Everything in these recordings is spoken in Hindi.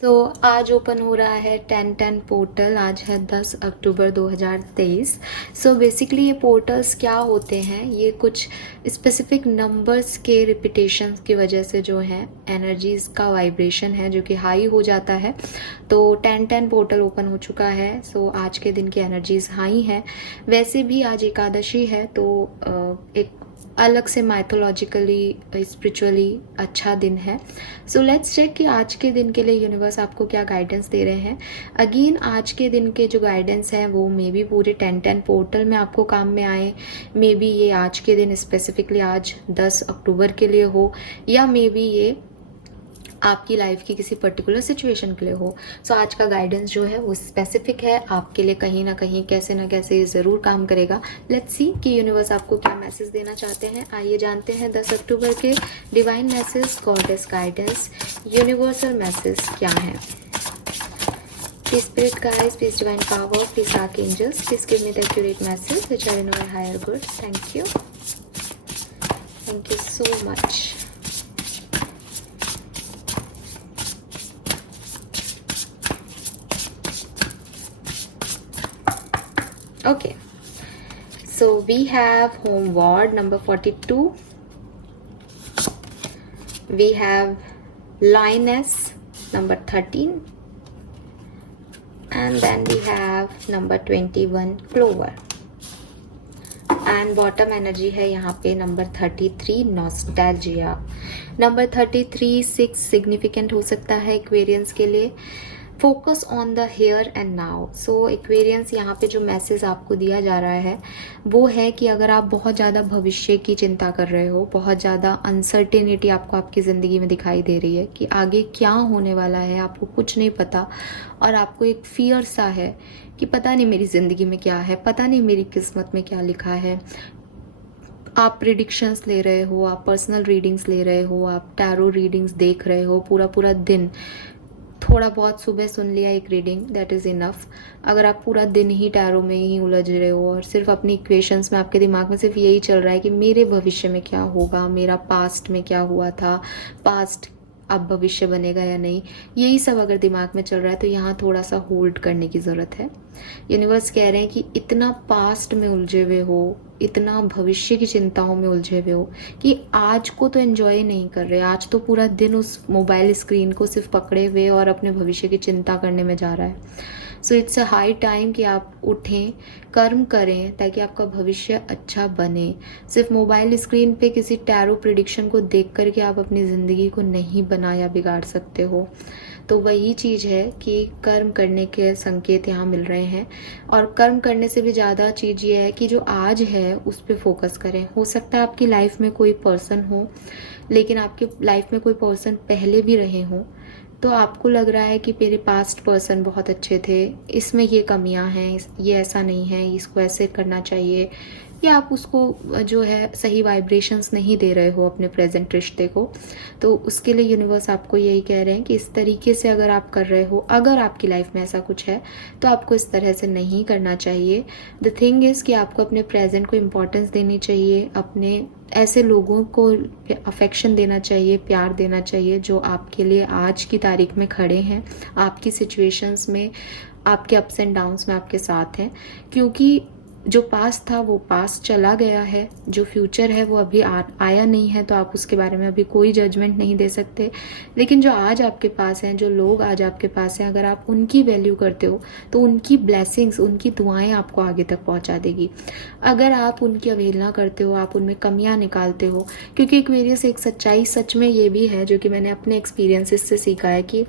तो आज ओपन हो रहा है 10-10 पोर्टल। आज है 10 अक्टूबर 2023। सो बेसिकली ये पोर्टल्स क्या होते हैं, ये कुछ स्पेसिफिक नंबर्स के रिपीटेशंस की वजह से जो है एनर्जीज का वाइब्रेशन है जो कि हाई हो जाता है। तो 10-10 पोर्टल ओपन हो चुका है। सो आज के दिन की एनर्जीज हाई है। वैसे भी आज एकादशी है तो एक अलग से माइथोलॉजिकली स्पिरिचुअली अच्छा दिन है। सो लेट्स चेक कि आज के दिन के लिए यूनिवर्स आपको क्या गाइडेंस दे रहे हैं। अगेन आज के दिन के जो गाइडेंस है वो मे बी पूरे 10-10 पोर्टल में आपको काम में आए, मे बी ये आज के दिन स्पेसिफिकली आज 10 अक्टूबर के लिए हो, या मे बी ये आपकी लाइफ की किसी पर्टिकुलर सिचुएशन के लिए हो। सो आज का गाइडेंस जो है वो स्पेसिफिक है आपके लिए, कहीं ना कहीं कैसे ना कैसे ज़रूर काम करेगा। लेट्स सी कि यूनिवर्स आपको क्या मैसेज देना चाहते हैं। आइए जानते हैं 10 अक्टूबर के divine message, goddess guidance, universal message क्या है। Please spirit guides, please divine power, please archangels, please give me the accurate message which are in my higher goods. Thank you so much. Okay, so we have home ward number 42. We have lioness number 13, and then we have number 21 clover, and bottom energy है यहाँ पे number 33 nostalgia। number 33 6 significant हो सकता है एक्वेरियंस के लिए। Focus on the here and now. So Aquarians यहाँ पे जो मैसेज आपको दिया जा रहा है वो है कि अगर आप बहुत ज़्यादा भविष्य की चिंता कर रहे हो, बहुत ज़्यादा अनसर्टेनिटी आपको आपकी ज़िंदगी में दिखाई दे रही है कि आगे क्या होने वाला है, आपको कुछ नहीं पता, और आपको एक फियर सा है कि पता नहीं मेरी ज़िंदगी में क्या है, पता नहीं मेरी किस्मत में क्या लिखा है। आप प्रिडिक्शंस ले रहे हो, आप पर्सनल रीडिंग्स ले रहे हो, आप टैरो रीडिंग्स देख रहे हो पूरा पूरा दिन। थोड़ा बहुत सुबह सुन लिया एक रीडिंग, दैट इज़ इनफ। अगर आप पूरा दिन ही टैरो में ही उलझ रहे हो और सिर्फ अपनी इक्वेशंस में, आपके दिमाग में सिर्फ यही चल रहा है कि मेरे भविष्य में क्या होगा, मेरा पास्ट में क्या हुआ था, पास्ट अब भविष्य बनेगा या नहीं, यही सब अगर दिमाग में चल रहा है तो यहाँ थोड़ा सा होल्ड करने की ज़रूरत है। यूनिवर्स कह रहे हैं कि इतना पास्ट में उलझे हुए हो, इतना भविष्य की चिंताओं में उलझे हुए हो कि आज को तो एंजॉय नहीं कर रहे। आज तो पूरा दिन उस मोबाइल स्क्रीन को सिर्फ पकड़े हुए और अपने भविष्य की चिंता करने में जा रहा है। So it's a high time कि आप उठें, कर्म करें ताकि आपका भविष्य अच्छा बने। सिर्फ मोबाइल स्क्रीन पे किसी टैरो प्रिडिक्शन को देख करके आप अपनी ज़िंदगी को नहीं बना या बिगाड़ सकते हो। तो वही चीज़ है कि कर्म करने के संकेत यहाँ मिल रहे हैं, और कर्म करने से भी ज़्यादा चीज़ ये है कि जो आज है उस पर फोकस करें। हो सकता है आपकी लाइफ में कोई पर्सन हो, लेकिन आपकी लाइफ में कोई पर्सन पहले भी रहे हों, तो आपको लग रहा है कि मेरे पास्ट पर्सन बहुत अच्छे थे, इसमें ये कमियां हैं, ये ऐसा नहीं है, इसको ऐसे करना चाहिए, या आप उसको जो है सही वाइब्रेशंस नहीं दे रहे हो अपने प्रेजेंट रिश्ते को। तो उसके लिए यूनिवर्स आपको यही कह रहे हैं कि इस तरीके से अगर आप कर रहे हो, अगर आपकी लाइफ में ऐसा कुछ है तो आपको इस तरह से नहीं करना चाहिए। द थिंग इज़ कि आपको अपने प्रेजेंट को इम्पोर्टेंस देनी चाहिए, अपने ऐसे लोगों को अफेक्शन देना चाहिए, प्यार देना चाहिए जो आपके लिए आज की तारीख में खड़े हैं, आपकी सिचुएशंस में, आपके अप्स एंड डाउन्स में आपके साथ हैं। क्योंकि जो पास्ट था वो पास्ट चला गया है, जो फ्यूचर है वो अभी आया नहीं है, तो आप उसके बारे में अभी कोई जजमेंट नहीं दे सकते। लेकिन जो आज आपके पास हैं, जो लोग आज आपके पास हैं, अगर आप उनकी वैल्यू करते हो तो उनकी ब्लेसिंग्स, उनकी दुआएं आपको आगे तक पहुंचा देगी। अगर आप उनकी अवहेलना करते हो, आप उनमें कमियां निकालते हो, क्योंकि एक्वेरियस एक सच्चाई सच में ये भी है जो कि मैंने अपने एक्सपीरियंसेस से सीखा है कि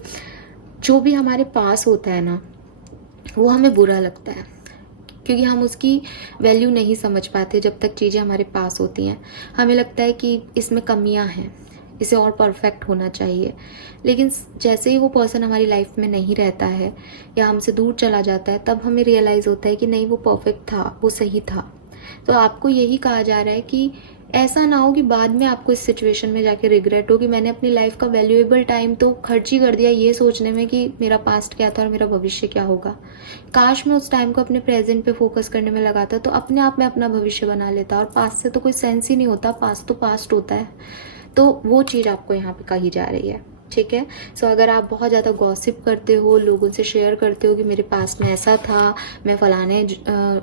जो भी हमारे पास होता है ना वो हमें बुरा लगता है, क्योंकि हम उसकी वैल्यू नहीं समझ पाते जब तक चीज़ें हमारे पास होती हैं। हमें लगता है कि इसमें कमियां हैं, इसे और परफेक्ट होना चाहिए। लेकिन जैसे ही वो पर्सन हमारी लाइफ में नहीं रहता है या हमसे दूर चला जाता है, तब हमें रियलाइज़ होता है कि नहीं, वो परफेक्ट था, वो सही था। तो आपको यही कहा जा रहा है कि ऐसा ना हो कि बाद में आपको इस सिचुएशन में जाके रिग्रेट हो कि मैंने अपनी लाइफ का वैल्यूएबल टाइम तो खर्च ही कर दिया ये सोचने में कि मेरा पास्ट क्या था और मेरा भविष्य क्या होगा। काश मैं उस टाइम को अपने प्रेजेंट पे फोकस करने में लगाता तो अपने आप में अपना भविष्य बना लेता, और पास्ट से तो कोई सेंस ही नहीं होता, पास्ट तो पास्ट होता है। तो वो चीज़ आपको यहाँ पे कही जा रही है। ठीक है। सो अगर आप बहुत ज़्यादा गॉसिप करते हो, लोगों से शेयर करते हो कि मेरे पास में ऐसा था, मैं फलाने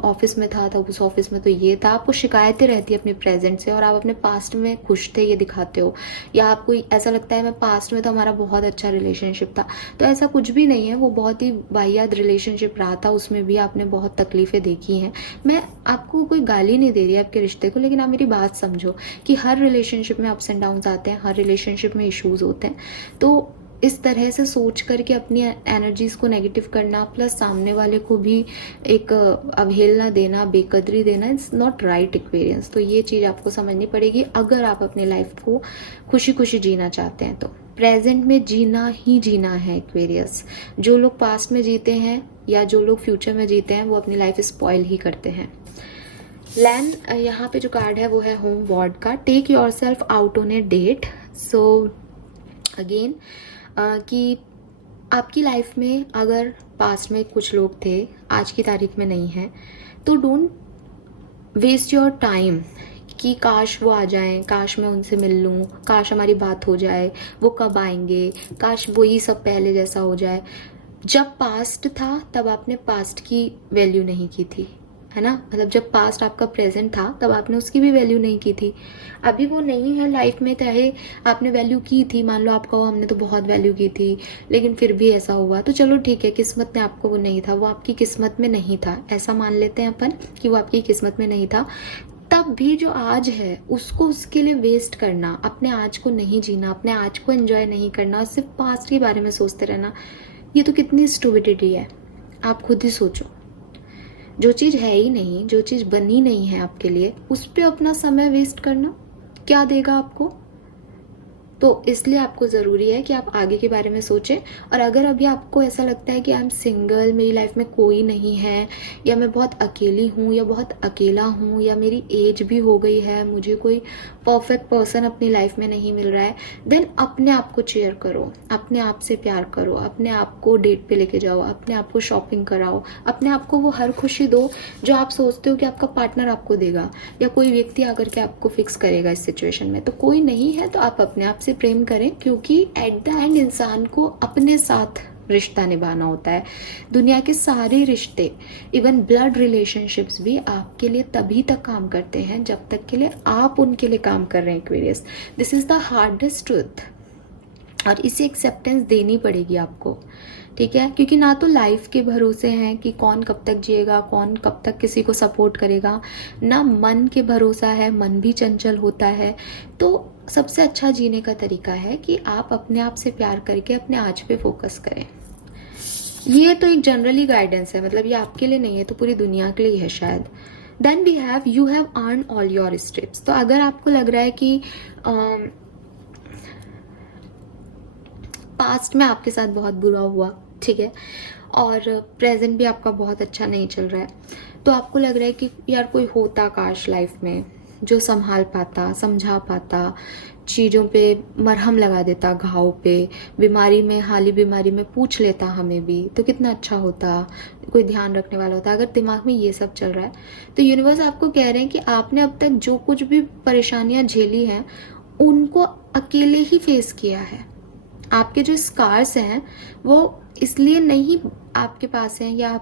ऑफिस में था, तब उस ऑफिस में तो ये था, आपको शिकायतें रहती है अपने प्रेजेंट से और आप अपने पास्ट में खुश थे ये दिखाते हो, या आपको ऐसा लगता है मैं पास्ट में तो हमारा बहुत अच्छा रिलेशनशिप था, तो ऐसा कुछ भी नहीं है। वो बहुत ही वाहियात रिलेशनशिप रहा था, उसमें भी आपने बहुत तकलीफ़ें देखी हैं। मैं आपको कोई गाली नहीं दे रही आपके रिश्ते को, लेकिन आप मेरी बात समझो कि हर रिलेशनशिप में अप्स एंड डाउन्स आते हैं, हर रिलेशनशिप में इश्यूज़ होते हैं। तो इस तरह से सोच करके अपनी एनर्जीज को नेगेटिव करना प्लस सामने वाले को भी एक अवहेलना देना, बेकदरी देना, इट्स नॉट राइट एक्सपीरियंस। तो ये चीज़ आपको समझनी पड़ेगी अगर आप अपनी लाइफ को खुशी खुशी जीना चाहते हैं। तो प्रेजेंट में जीना ही जीना है एक्वेरियस। जो लोग पास्ट में जीते हैं या जो लोग फ्यूचर में जीते हैं वो अपनी लाइफ स्पॉइल ही करते हैं। लैंड यहाँ पे जो कार्ड है वो है होम वॉर्ड का। Take yourself out on a date. So again कि आपकी लाइफ में अगर पास्ट में कुछ लोग थे, आज की तारीख में नहीं है, तो डोंट वेस्ट योर टाइम कि काश वो आ जाएं, काश मैं उनसे मिल लूँ, काश हमारी बात हो जाए, वो कब आएंगे, काश वही सब पहले जैसा हो जाए। जब पास्ट था तब आपने पास्ट की वैल्यू नहीं की थी, है ना। मतलब जब पास्ट आपका प्रेजेंट था तब आपने उसकी भी वैल्यू नहीं की थी। अभी वो नहीं है लाइफ में, चाहे आपने वैल्यू की थी, मान लो आप कहो हमने तो बहुत वैल्यू की थी लेकिन फिर भी ऐसा हुआ, तो चलो ठीक है, किस्मत में आपको वो नहीं था, वो आपकी किस्मत में नहीं था, ऐसा मान लेते हैं अपन कि वो आपकी किस्मत में नहीं था। तब भी जो आज है उसको उसके लिए वेस्ट करना, अपने आज को नहीं जीना, अपने आज को एंजॉय नहीं करना और सिर्फ पास्ट के बारे में सोचते रहना, ये तो कितनी स्टूपिडिटी है। आप खुद ही सोचो। जो चीज़ है ही नहीं, जो चीज़ बनी नहीं है आपके लिए, उस पर अपना समय वेस्ट करना क्या देगा आपको। तो इसलिए आपको ज़रूरी है कि आप आगे के बारे में सोचें। और अगर अभी आपको ऐसा लगता है कि आई एम सिंगल, मेरी लाइफ में कोई नहीं है, या मैं बहुत अकेली हूँ या बहुत अकेला हूँ, या मेरी एज भी हो गई है, मुझे कोई परफेक्ट पर्सन अपनी लाइफ में नहीं मिल रहा है, देन अपने आप को चेयर करो, अपने आप से प्यार करो, अपने आप को डेट पे लेके जाओ, अपने आप को शॉपिंग कराओ, अपने आप को वो हर खुशी दो जो आप सोचते हो कि आपका पार्टनर आपको देगा या कोई व्यक्ति आकर के आपको फिक्स करेगा इस सिचुएशन में। तो कोई नहीं है तो आप अपने आप से प्रेम करें, क्योंकि एट द एंड इंसान को अपने साथ रिश्ता निभाना होता है। दुनिया के सारे रिश्ते, इवन ब्लड रिलेशनशिप्स भी आपके लिए तभी तक काम करते हैं जब तक के लिए आप उनके लिए काम कर रहे हैं Aquarius. This is the hardest truth और इसे एक्सेप्टेंस देनी पड़ेगी आपको, ठीक है। क्योंकि ना तो लाइफ के भरोसे हैं कि कौन कब तक जिएगा, कौन कब तक किसी को सपोर्ट करेगा, ना मन के भरोसा है, मन भी चंचल होता है। तो सबसे अच्छा जीने का तरीका है कि आप अपने आप से प्यार करके अपने आज पे फोकस करें। ये तो एक जनरली गाइडेंस है, मतलब ये आपके लिए नहीं है तो पूरी दुनिया के लिए है शायद। Then we have you have earn all your steps. तो अगर आपको लग रहा है कि पास्ट में आपके साथ बहुत बुरा हुआ, ठीक है, और प्रेजेंट भी आपका बहुत अच्छा नहीं चल रहा है, तो आपको लग रहा है कि यार कोई होता काश लाइफ में जो संभाल पाता, समझा पाता, चीज़ों पे मरहम लगा देता घाव पे, बीमारी में, हाली बीमारी में पूछ लेता हमें भी तो कितना अच्छा होता, कोई ध्यान रखने वाला होता। अगर दिमाग में ये सब चल रहा है तो यूनिवर्स आपको कह रहे हैं कि आपने अब तक जो कुछ भी परेशानियां झेली हैं उनको अकेले ही फेस किया है। आपके जो स्कार्स हैं वो इसलिए नहीं आपके पास हैं, या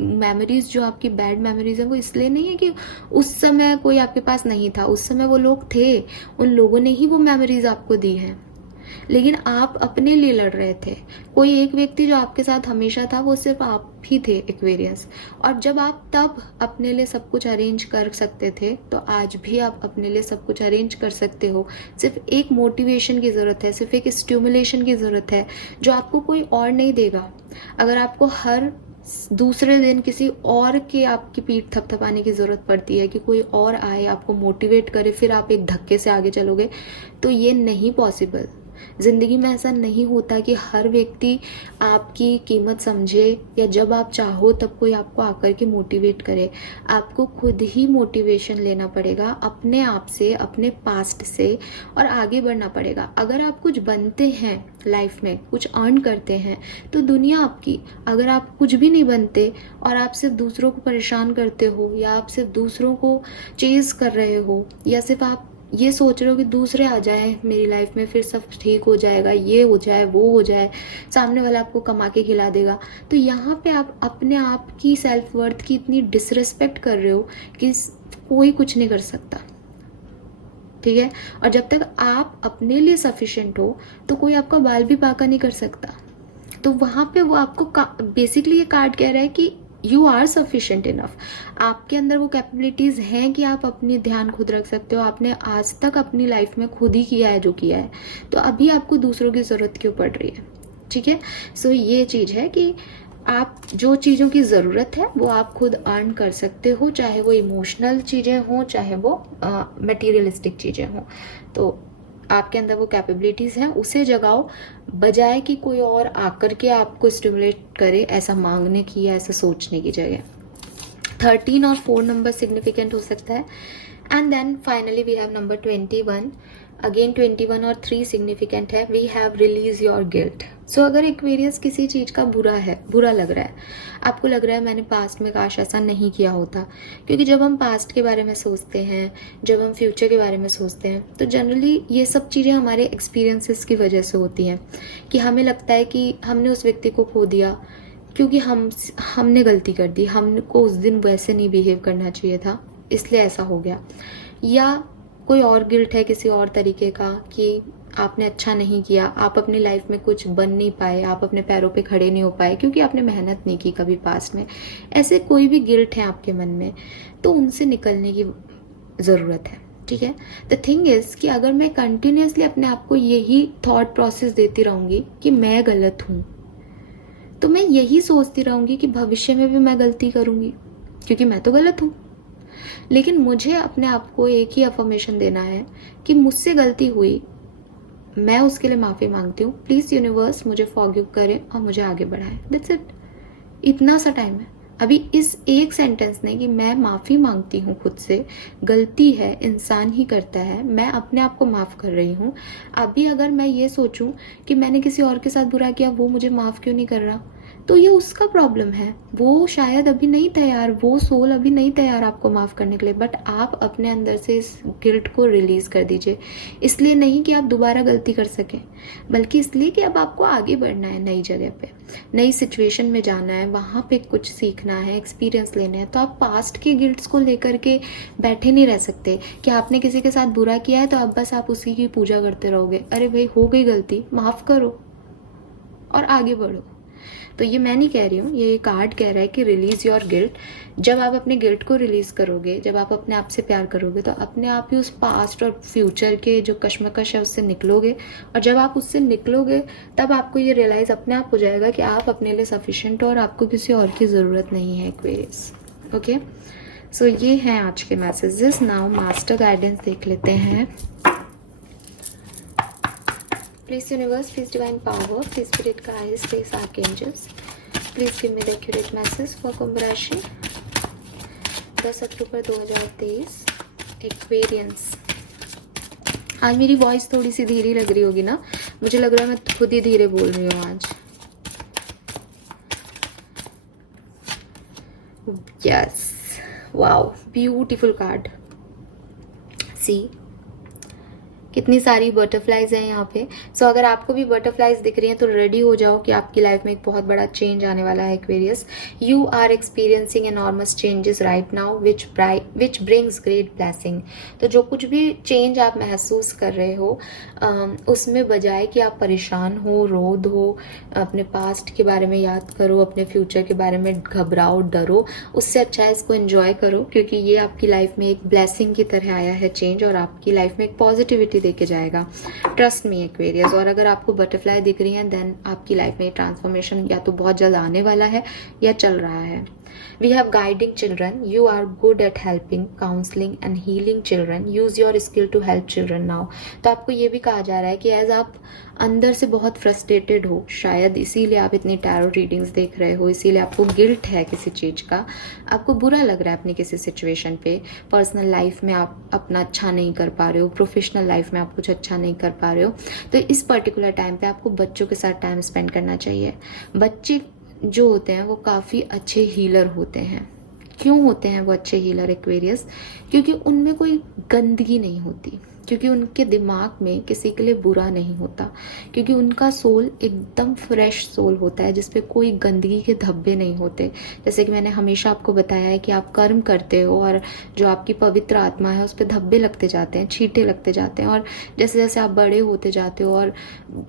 मेमोरीज जो आपकी बैड मेमोरीज हैं वो इसलिए नहीं है कि उस समय कोई आपके पास नहीं था, उस समय वो लोग थे, उन लोगों ने ही वो मेमोरीज आपको दी हैं, लेकिन आप अपने लिए लड़ रहे थे। कोई एक व्यक्ति जो आपके साथ हमेशा था वो सिर्फ आप ही थे एक्वेरियस। और जब आप तब अपने लिए सब कुछ अरेंज कर सकते थे तो आज भी आप अपने लिए सब कुछ अरेंज कर सकते हो। सिर्फ एक मोटिवेशन की ज़रूरत है, सिर्फ एक स्टिमुलेशन की ज़रूरत है जो आपको कोई और नहीं देगा। अगर आपको हर दूसरे दिन किसी और के आपकी पीठ थपथपाने की ज़रूरत पड़ती है कि कोई और आए आपको मोटिवेट करे फिर आप एक धक्के से आगे चलोगे, तो ये नहीं पॉसिबल। ज़िंदगी में ऐसा नहीं होता कि हर व्यक्ति आपकी कीमत समझे या जब आप चाहो तब कोई आपको आकर के मोटिवेट करे। आपको खुद ही मोटिवेशन लेना पड़ेगा अपने आप से, अपने पास्ट से, और आगे बढ़ना पड़ेगा। अगर आप कुछ बनते हैं लाइफ में, कुछ अर्न करते हैं तो दुनिया आपकी। अगर आप कुछ भी नहीं बनते और आप सिर्फ दूसरों को परेशान करते हो या आप सिर्फ दूसरों को चेज़ कर रहे हो या सिर्फ आप ये सोच रहे हो कि दूसरे आ जाए मेरी लाइफ में, फिर सब ठीक हो जाएगा, ये हो जाए वो हो जाए, सामने वाला आपको कमा के खिला देगा। तो यहाँ पे आप अपने आप की सेल्फ वर्थ की इतनी डिसरिस्पेक्ट कर रहे हो कि कोई कुछ नहीं कर सकता, ठीक है। और जब तक आप अपने लिए सफिशिएंट हो तो कोई आपका बाल भी बांका नहीं कर सकता। तो वहाँ पे वो आपको बेसिकली ये कार्ड कह रहा है कि यू आर सफिशिएंट इनफ। आपके अंदर वो कैपेबिलिटीज़ हैं कि आप अपनी ध्यान खुद रख सकते हो। आपने आज तक अपनी लाइफ में खुद ही किया है जो किया है, तो अभी आपको दूसरों की ज़रूरत क्यों पड़ रही है, ठीक है। सो ये चीज़ है कि आप जो चीज़ों की ज़रूरत है वो आप खुद अर्न कर सकते हो, चाहे वो इमोशनल चीज़ें हों, चाहे वो मटेरियलिस्टिक चीज़ें हों। तो आपके अंदर वो कैपेबिलिटीज़ हैं, उसे जगाओ, बजाय कि कोई और आकर के आपको स्टिमुलेट करे ऐसा मांगने की या ऐसा सोचने की जगह। 13 और 4 नंबर सिग्निफिकेंट हो सकता है। And then finally we have number 21। Again 21 और 3 सिग्निफिकेंट है। We have release your guilt. So अगर एक्वेरियस किसी चीज़ का बुरा लग रहा है, आपको लग रहा है मैंने पास्ट में काश ऐसा नहीं किया होता, क्योंकि जब हम पास्ट के बारे में सोचते हैं, जब हम फ्यूचर के बारे में सोचते हैं, तो जनरली ये सब चीज़ें हमारे एक्सपीरियंसेस की वजह से होती हैं कि हमें लगता है कि हमने उस व्यक्ति को खो दिया क्योंकि हमने गलती कर दी, हमको उस दिन वैसे नहीं बिहेव करना चाहिए था, इसलिए ऐसा हो गया। या कोई और गिल्ट है किसी और तरीके का कि आपने अच्छा नहीं किया, आप अपनी लाइफ में कुछ बन नहीं पाए, आप अपने पैरों पे खड़े नहीं हो पाए क्योंकि आपने मेहनत नहीं की कभी पास्ट में। ऐसे कोई भी गिल्ट है आपके मन में, तो उनसे निकलने की ज़रूरत है, ठीक है। द थिंग इज़ कि अगर मैं कंटिन्यूसली अपने आप को यही थॉट प्रोसेस देती रहूँगी कि मैं गलत हूँ, तो मैं यही सोचती रहूँगी कि भविष्य में भी मैं गलती करूँगी क्योंकि मैं तो गलत हूँ। लेकिन मुझे अपने आप को एक ही अफर्मेशन देना है कि मुझसे गलती हुई, मैं उसके लिए माफ़ी मांगती हूँ, प्लीज़ यूनिवर्स मुझे फॉरगिव करे और मुझे आगे बढ़ाए। That's it. इतना सा टाइम है अभी इस एक सेंटेंस ने कि मैं माफ़ी मांगती हूँ खुद से, गलती है, इंसान ही करता है, मैं अपने आप को माफ़ कर रही हूँ। अभी अगर मैं ये सोचूं कि मैंने किसी और के साथ बुरा किया, वो मुझे माफ़ क्यों नहीं कर रहा, तो ये उसका प्रॉब्लम है। वो शायद अभी नहीं तैयार, वो सोल अभी नहीं तैयार आपको माफ़ करने के लिए। बट आप अपने अंदर से इस गिल्ट को रिलीज़ कर दीजिए। इसलिए नहीं कि आप दोबारा गलती कर सकें, बल्कि इसलिए कि अब आपको आगे बढ़ना है, नई जगह पे, नई सिचुएशन में जाना है, वहाँ पे कुछ सीखना है, एक्सपीरियंस लेने हैं। तो आप पास्ट के गिल्ट्स को लेकर के बैठे नहीं रह सकते कि आपने किसी के साथ बुरा किया है तो अब बस आप उसी की पूजा करते रहोगे। अरे भाई, हो गई गलती, माफ़ करो और आगे बढ़ो। तो ये मैं नहीं कह रही हूँ, ये कार्ड कह रहा है कि रिलीज़ योर गिल्ट। जब आप अपने गिल्ट को रिलीज़ करोगे, जब आप अपने आप से प्यार करोगे, तो अपने आप ही उस पास्ट और फ्यूचर के जो कश्मकश है उससे निकलोगे। और जब आप उससे निकलोगे तब आपको ये रियलाइज़ अपने आप हो जाएगा कि आप अपने लिए सफिशिएंट हो और आपको किसी और की ज़रूरत नहीं है। Aquarius, okay. सो ये हैं आज के मैसेजेस। नाउ मास्टर गाइडेंस देख लेते हैं। Please universe, please divine power, please spirit guides, please archangels, please give me the accurate message for कुंभ राशि 10 अक्टूबर 2023 एक्वेरियंस। आज मेरी वॉइस थोड़ी सी धीरे लग रही होगी ना, मुझे लग रहा है मैं खुद ही धीरे बोल रही हूँ आज। Yes, wow, beautiful card. See, कितनी सारी बटरफ्लाइज हैं यहाँ पे। सो अगर आपको भी बटरफ्लाइज दिख रही हैं तो रेडी हो जाओ कि आपकी लाइफ में एक बहुत बड़ा चेंज आने वाला है। Aquarius, you are experiencing enormous changes right now which brings great blessing. तो जो कुछ भी चेंज आप महसूस कर रहे हो उसमें बजाय कि आप परेशान हो, रो दो, अपने पास्ट के बारे में याद करो, अपने फ्यूचर के बारे में घबराओ, डरो, उससे अच्छा है इसको एंजॉय करो, क्योंकि ये आपकी लाइफ में एक ब्लेसिंग की तरह आया है चेंज, और आपकी लाइफ में एक पॉजिटिविटी देके जाएगा। Trust me Aquarius. और अगर आपको बटरफ्लाई दिख रही हैं, देन आपकी लाइफ में ट्रांसफॉर्मेशन या तो बहुत जल्द आने वाला है या चल रहा है। We have guiding children. You are good at helping, counseling and healing children. Use your skill to help children now. तो आपको ये भी कहा जा रहा है कि एज आप अंदर से बहुत फ्रस्ट्रेटेड हो, शायद इसीलिए आप इतनी टैरो रीडिंग्स देख रहे हो, इसीलिए आपको गिल्ट है किसी चीज़ का, आपको बुरा लग रहा है अपनी किसी सिचुएशन पे, पर्सनल लाइफ में आप अपना अच्छा नहीं कर पा रहे हो, प्रोफेशनल लाइफ में आप कुछ अच्छा नहीं कर पा रहे हो। तो इस पर्टिकुलर टाइम पे आपको बच्चों के साथ टाइम स्पेंड करना चाहिए। बच्चे जो होते हैं वो काफ़ी अच्छे हीलर होते हैं। क्यों होते हैं वो अच्छे हीलर एक्वेरियस? क्योंकि उनमें कोई गंदगी नहीं होती, क्योंकि उनके दिमाग में किसी के लिए बुरा नहीं होता, क्योंकि उनका सोल एकदम फ्रेश सोल होता है जिस पे कोई गंदगी के धब्बे नहीं होते। जैसे कि मैंने हमेशा आपको बताया है कि आप कर्म करते हो और जो आपकी पवित्र आत्मा है उस पर धब्बे लगते जाते हैं, छींटे लगते जाते हैं, और जैसे जैसे आप बड़े होते जाते हो, और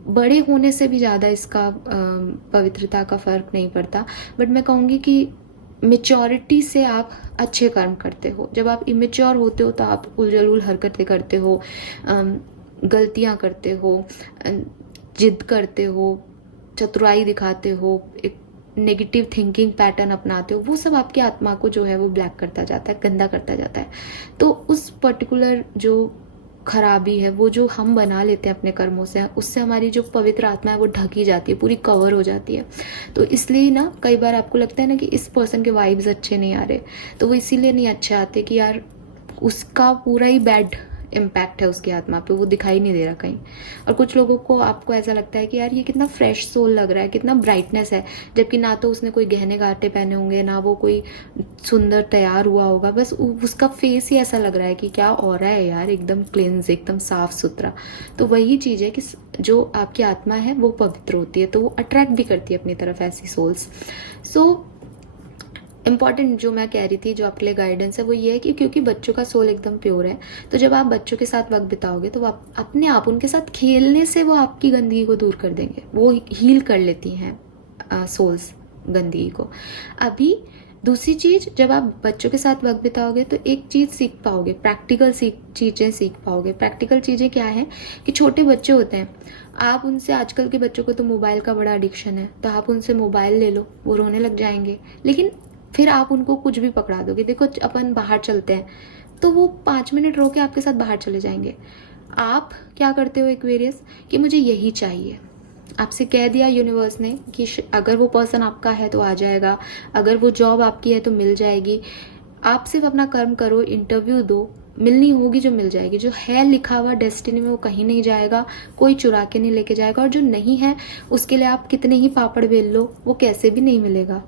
बड़े होने से भी ज़्यादा इसका पवित्रता का फ़र्क नहीं पड़ता, बट मैं कहूँगी कि मेच्योरिटी से आप अच्छे कर्म करते हो। जब आप इमेच्योर होते हो तो आप उलझुल हरकतें करते हो, गलतियां करते हो, जिद करते हो, चतुराई दिखाते हो, एक नेगेटिव थिंकिंग पैटर्न अपनाते हो। वो सब आपकी आत्मा को जो है वो ब्लैक करता जाता है, गंदा करता जाता है। तो उस पर्टिकुलर जो खराबी है वो जो हम बना लेते हैं अपने कर्मों से, उससे हमारी जो पवित्र आत्मा है वो ढकी जाती है, पूरी कवर हो जाती है। तो इसलिए ना कई बार आपको लगता है ना कि इस पर्सन के वाइब्स अच्छे नहीं आ रहे, तो वो इसीलिए नहीं अच्छे आते कि यार उसका पूरा ही बैड इम्पैक्ट है उसकी आत्मा पे, वो दिखाई नहीं दे रहा कहीं। और कुछ लोगों को आपको ऐसा लगता है कि यार ये कितना फ्रेश सोल लग रहा है, कितना ब्राइटनेस है, जबकि ना तो उसने कोई गहने गाटे पहने होंगे, ना वो कोई सुंदर तैयार हुआ होगा, बस उसका फेस ही ऐसा लग रहा है कि क्या ऑरा है यार, एकदम क्लींस, एकदम साफ सुथरा। तो वही चीज़ है कि जो आपकी आत्मा है वो पवित्र होती है, तो वो अट्रैक्ट भी करती है अपनी तरफ ऐसी सोल्स। सो इम्पॉर्टेंट जो मैं कह रही थी, जो आपके लिए गाइडेंस है, वो ये है कि क्योंकि बच्चों का सोल एकदम प्योर है, तो जब आप बच्चों के साथ वक्त बिताओगे तो आप अपने आप उनके साथ खेलने से वो आपकी गंदगी को दूर कर देंगे, वो हील कर लेती हैं सोल्स गंदगी को। अभी दूसरी चीज़, जब आप बच्चों के साथ वक्त बिताओगे तो एक चीज़ सीख पाओगे, प्रैक्टिकल चीज़ें सीख पाओगे। प्रैक्टिकल चीज़ें क्या है कि छोटे बच्चे होते हैं, आप उनसे, आजकल के बच्चों को तो मोबाइल का बड़ा एडिक्शन है, तो आप उनसे मोबाइल ले लो, वो रोने लग जाएंगे। लेकिन फिर आप उनको कुछ भी पकड़ा दोगे, देखो अपन बाहर चलते हैं तो वो 5 मिनट रो के आपके साथ बाहर चले जाएंगे। आप क्या करते हो एक्वेरियस, कि मुझे यही चाहिए, आपसे कह दिया यूनिवर्स ने कि अगर वो पर्सन आपका है तो आ जाएगा, अगर वो जॉब आपकी है तो मिल जाएगी। आप सिर्फ अपना कर्म करो, इंटरव्यू दो, मिलनी होगी जो मिल जाएगी। जो है लिखा हुआ डेस्टिनी में वो कहीं नहीं जाएगा, कोई चुरा के नहीं लेके जाएगा, और जो नहीं है उसके लिए आप कितने ही पापड़ बेल लो वो कैसे भी नहीं मिलेगा।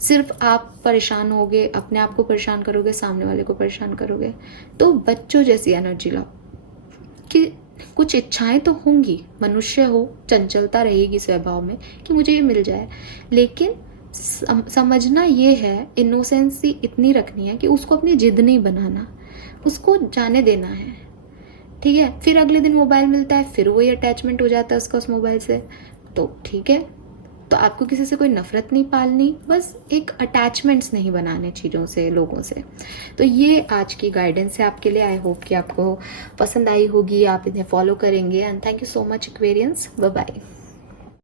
सिर्फ आप परेशान होगे, अपने आप को परेशान करोगे, सामने वाले को परेशान करोगे। तो बच्चों जैसी एनर्जी लाओ कि कुछ इच्छाएं तो होंगी, मनुष्य हो, चंचलता रहेगी स्वभाव में कि मुझे ये मिल जाए, लेकिन समझना ये है, इनोसेंसी इतनी रखनी है कि उसको अपनी जिद नहीं बनाना, उसको जाने देना है। ठीक है, फिर अगले दिन मोबाइल मिलता है, फिर वही अटैचमेंट हो जाता है उसका उस मोबाइल से, तो ठीक है। तो आपको किसी से कोई नफरत नहीं पालनी, बस एक अटैचमेंट्स नहीं बनाने चीज़ों से, लोगों से। तो ये आज की गाइडेंस है आपके लिए। आई होप कि आपको पसंद आई होगी, आप इन्हें फॉलो करेंगे। And thank you so much Aquarians, bye bye.